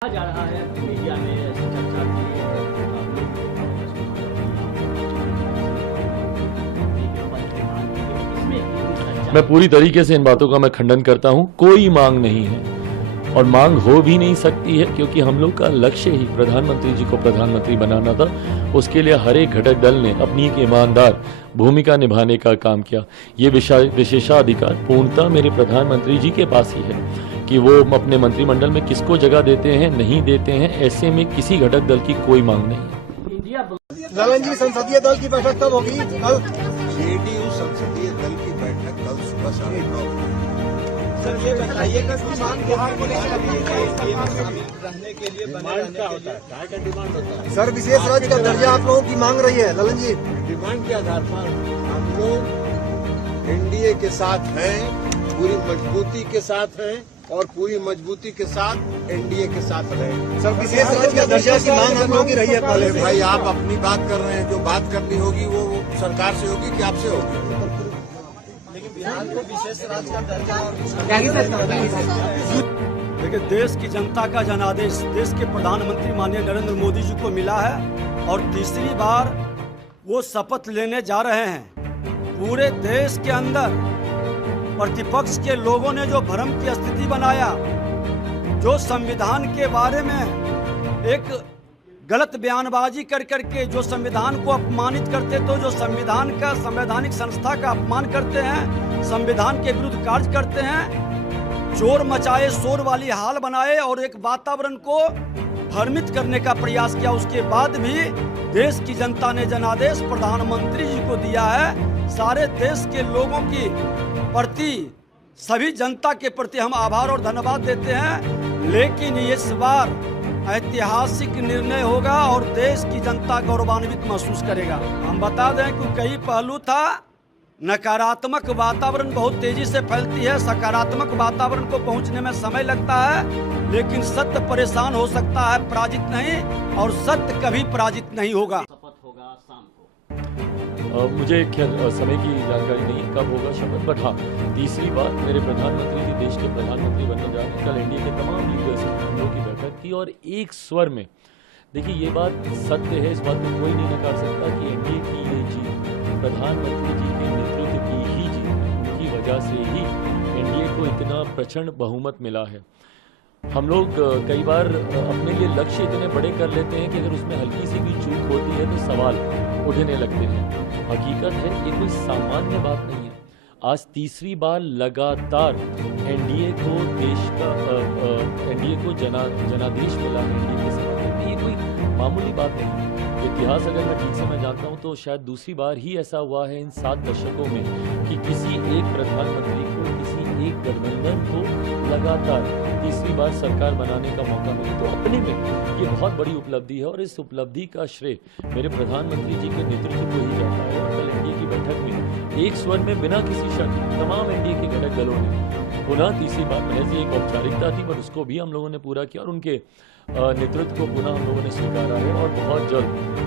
कहा जा रहा है मीडिया में ऐसी चर्चा की मैं पूरी तरीके से इन बातों का मैं खंडन करता हूं। कोई मांग नहीं है और मांग हो भी नहीं सकती है, क्योंकि हम लोग का लक्ष्य ही प्रधानमंत्री जी को प्रधानमंत्री बनाना था। उसके लिए हर एक घटक दल ने अपनी एक ईमानदार भूमिका निभाने का काम किया। ये विशेषाधिकार पूर्णतः मेरे प्रधानमंत्री जी के पास ही है कि वो अपने मंत्रिमंडल में किसको जगह देते हैं नहीं देते हैं। ऐसे में किसी घटक दल की कोई मांग नहीं है। ललन जी, संसदीय दल की बैठक कब होगी? कल जेडीयू संसदीय दल की बैठक कल सुबह 9:30 सर, ये बताइए कि मांग बिहार को रहने के लिए डिमांड क्या होता है? क्या का डिमांड होता है? सर, विशेष राज्य का दर्जा आप लोगों की मांग रही है। ललन जी, डिमांड के आधार पर हम लोग एनडीए के साथ हैं, पूरी मजबूती के साथ हैं और पूरी मजबूती के साथ एनडीए के साथ रहें। सर, विशेष राज्य का दर्जा की मांग हम लोगों की रही है पहले से। भाई, आप अपनी बात कर रहे हैं, जो बात करनी होगी वो सरकार से होगी कि आपसे होगी? देखिए, देश की जनता का जनादेश देश के प्रधानमंत्री माननीय नरेंद्र मोदी जी को मिला है और तीसरी बार वो शपथ लेने जा रहे हैं। पूरे देश के अंदर प्रतिपक्ष के लोगों ने जो भ्रम की स्थिति बनाया, जो संविधान के बारे में एक गलत बयानबाजी कर करके जो संविधान को अपमानित करते, तो जो संविधान का संवैधानिक संस्था का अपमान करते हैं, संविधान के विरुद्ध कार्य करते हैं, चोर मचाए, शोर वाली हाल बनाए और एक वातावरण को भ्रमित करने का प्रयास किया। उसके बाद भी देश की जनता ने जनादेश प्रधानमंत्री जी को दिया है। सारे देश के लोगों की प्रति, सभी जनता के प्रति हम आभार और धन्यवाद देते हैं। लेकिन इस बार ऐतिहासिक निर्णय होगा और देश की जनता गौरवान्वित महसूस करेगा। हम बता दें कि कई पहलू था। नकारात्मक वातावरण बहुत तेजी से फैलती है, सकारात्मक वातावरण को पहुंचने में समय लगता है, लेकिन सत्य परेशान हो सकता है, पराजित नहीं, और सत्य कभी पराजित नहीं होगा। शपथ होगा शाम को। मुझे समय की जानकारी नहीं कब होगा शपथ, बट हाँ, तीसरी बार मेरे प्रधानमंत्री जी देश के प्रधानमंत्री बनने जा रहे हैं। कल एनडीए के तमाम लीडर्स की बैठक थी और एक स्वर में, देखिए ये बात सत्य है, इस बात को कोई नहीं नकार सकता कि एनडीए की ये जीत प्रधानमंत्री जी के नेतृत्व की ही जीत है। उनकी वजह से ही एनडीए को इतना प्रचंड बहुमत मिला है। हम लोग कई बार अपने लिए लक्ष्य इतने बड़े कर लेते हैं कि अगर उसमें हल्की सी भी चूक होती है तो सवाल उठने लगते हैं। हकीकत है ये कोई सामान्य बात नहीं है। आज तीसरी बार लगातार एनडीए को जनादेश मिला है एनडीए के समर्थन में। ये कोई मामूली बात नहीं है। इतिहास अगर मैं ठीक से मैं जानता हूं तो शायद दूसरी बार ही ऐसा हुआ है इन 7 दशकों में कि किसी एक प्रधानमंत्री को, किसी एक गठबंधन को लगातार तीसरी बार सरकार बनाने का मौका मिले। तो अपने में ये बहुत बड़ी उपलब्धि है और इस उपलब्धि का श्रेय मेरे प्रधानमंत्री जी के नेतृत्व को ही जाता है। और कल एनडीए की बैठक में एक स्वर में बिना किसी शक तमाम एनडीए के घटक दलों ने पुनः तीसरी बार, महज एक औपचारिकता थी, पर उसको भी हम लोगों ने पूरा किया और उनके नेतृत्व को पुनः हम लोगों ने स्वीकारा है। और बहुत जल्द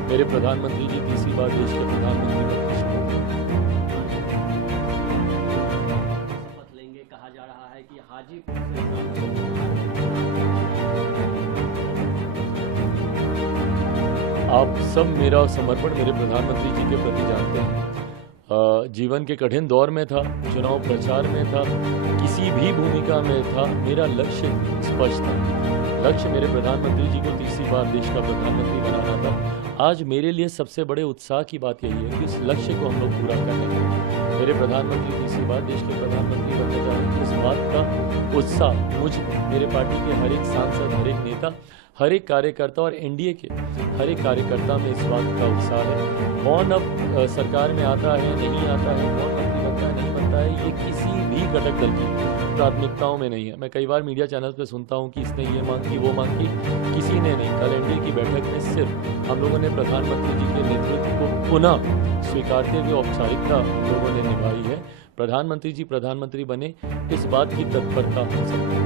मेरे प्रधानमंत्री जी तीसरी बार देश के प्रधानमंत्री बनने शपथ लेंगे। कहा जा रहा है कि हाजीपुर से आप सब मेरा समर्पण मेरे प्रधानमंत्री जी के प्रति जानते हैं। जीवन के कठिन दौर में था, चुनाव प्रचार में था, किसी भी भूमिका में था, मेरा लक्ष्य स्पष्ट था। लक्ष्य मेरे प्रधानमंत्री जी को तीसरी बार देश का प्रधानमंत्री बनाना था। आज मेरे लिए सबसे बड़े उत्साह की बात यही है कि इस लक्ष्य को हम लोग पूरा कर रहे हैं। मेरे प्रधानमंत्री तीसरी बार देश के प्रधानमंत्री बनने जा रहे हैं। इस बात का उत्साह मुझ, मेरे पार्टी के हर एक सांसद, हर एक नेता, हर एक कार्यकर्ता और एनडीए के हर एक कार्यकर्ता में इस बात का उत्साह है। कौन अब सरकार में आता है, नहीं आता है, कौन मंत्री बनता है, नहीं बनता है, ये किसी भी घटक दल की प्राथमिकताओं में नहीं है। मैं कई बार मीडिया चैनल पे सुनता हूँ कि इसने ये मांग की, वो मांग की, किसी ने नहीं। कल एनडीए की बैठक में सिर्फ हम लोगों ने प्रधानमंत्री जी के नेतृत्व को पुनः स्वीकारते हुए औपचारिकता हम लोगों ने निभाई है। प्रधानमंत्री जी प्रधानमंत्री बने, इस बात की तत्परता हो सकती है।